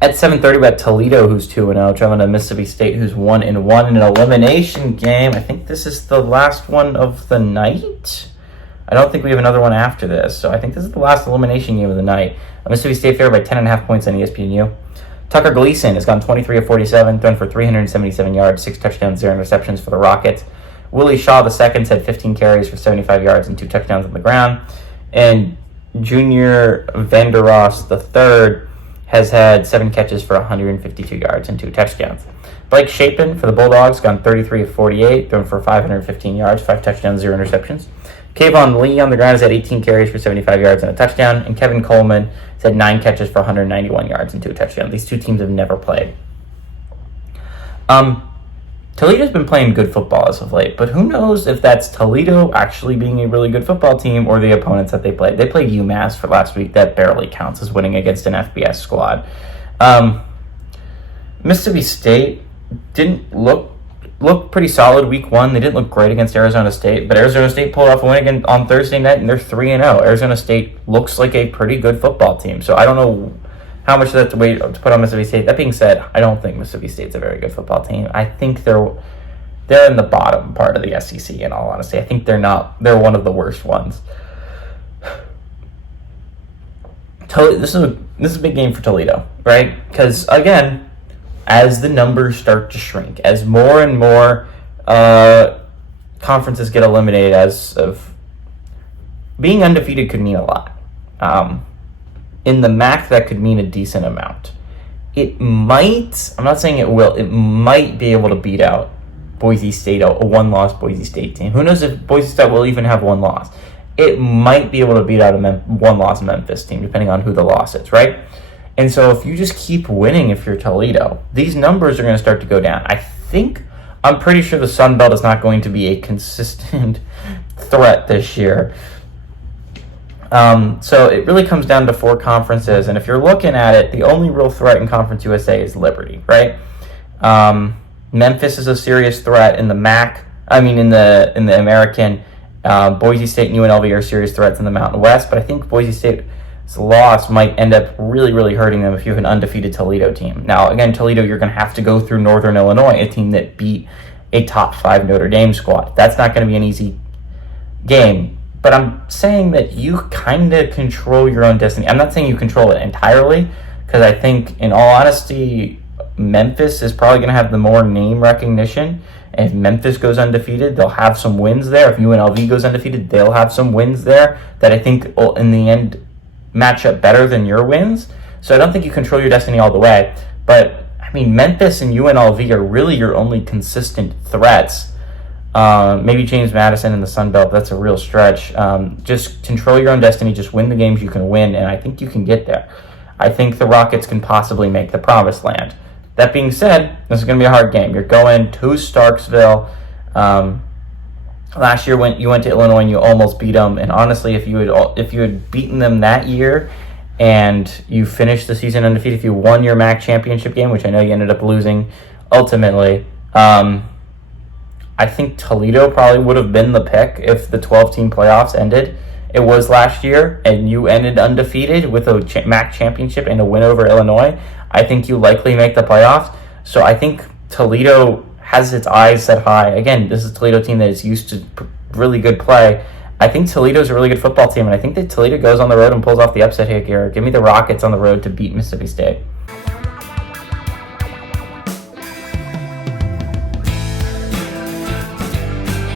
At 7:30, we got Toledo, who's 2-0, traveling to Mississippi State, who's 1-1 in an elimination game. I think this is the last one of the night. I don't think we have another one after this, so I think this is the last elimination game of the night. Mississippi State favored by 10.5 points on ESPNU. Tucker Gleason has gone 23 of 47, thrown for 377 yards, 6 touchdowns, 0 interceptions for the Rockets. Willie Shaw II had 15 carries for 75 yards and 2 touchdowns on the ground. And Junior Vandeross III has had 7 catches for 152 yards and 2 touchdowns. Blake Shapen for the Bulldogs gone 33 of 48, thrown for 515 yards, 5 touchdowns, 0 interceptions. Kayvon Lee on the ground has had 18 carries for 75 yards and a touchdown, and Kevin Coleman has had 9 catches for 191 yards and 2 touchdowns. These two teams have never played. Toledo's been playing good football as of late, but who knows if that's Toledo actually being a really good football team or the opponents that they played. They played UMass for last week. That barely counts as winning against an FBS squad. Mississippi State didn't look pretty solid week 1. They didn't look great against Arizona State, but Arizona State pulled off a win again on Thursday night, and they're 3-0. Arizona State looks like a pretty good football team, so I don't know how much of that to put on Mississippi State. That being said, I don't think Mississippi State's a very good football team. I think they're in the bottom part of the SEC, in all honesty. I think they're one of the worst ones. This is a big game for Toledo, right? Because, again, as the numbers start to shrink, as more and more conferences get eliminated, as of being undefeated could mean a lot. In the MAC, that could mean a decent amount. It might, I'm not saying it will, it might be able to beat out Boise State, a one-loss Boise State team. Who knows if Boise State will even have one loss. It might be able to beat out a one-loss Memphis team, depending on who the loss is, right? And so if you just keep winning, if you're Toledo, these numbers are going to start to go down. I'm pretty sure the Sun Belt is not going to be a consistent threat this year. So it really comes down to 4 conferences, and if you're looking at it, the only real threat in Conference USA is Liberty, right? Memphis is a serious threat in the MAC. In the American. Boise State and UNLV are serious threats in the Mountain West, but I think Boise State's loss might end up really, really hurting them if you have an undefeated Toledo team. Now, again, Toledo, you're going to have to go through Northern Illinois, a team that beat a top 5 Notre Dame squad. That's not going to be an easy game. But I'm saying that you kind of control your own destiny. I'm not saying you control it entirely, because I think, in all honesty, Memphis is probably going to have the more name recognition. And if Memphis goes undefeated, they'll have some wins there. If UNLV goes undefeated, they'll have some wins there that I think will, in the end, match up better than your wins. So I don't think you control your destiny all the way. But, Memphis and UNLV are really your only consistent threats. Maybe James Madison in the Sun Belt, that's a real stretch. Just control your own destiny, just win the games you can win, and I think you can get there. I think the Rockets can possibly make the promised land. That being said, this is going to be a hard game. You're going to Starksville. Last year you went to Illinois and you almost beat them, and honestly, if you had beaten them that year and you finished the season undefeated, if you won your MAC championship game, which I know you ended up losing ultimately, I think Toledo probably would have been the pick if the 12-team playoffs ended. It was last year, and you ended undefeated with a MAC championship and a win over Illinois. I think you likely make the playoffs. So I think Toledo has its eyes set high. Again, this is a Toledo team that is used to really good play. I think Toledo's a really good football team, and I think that Toledo goes on the road and pulls off the upset here. Give me the Rockets on the road to beat Mississippi State.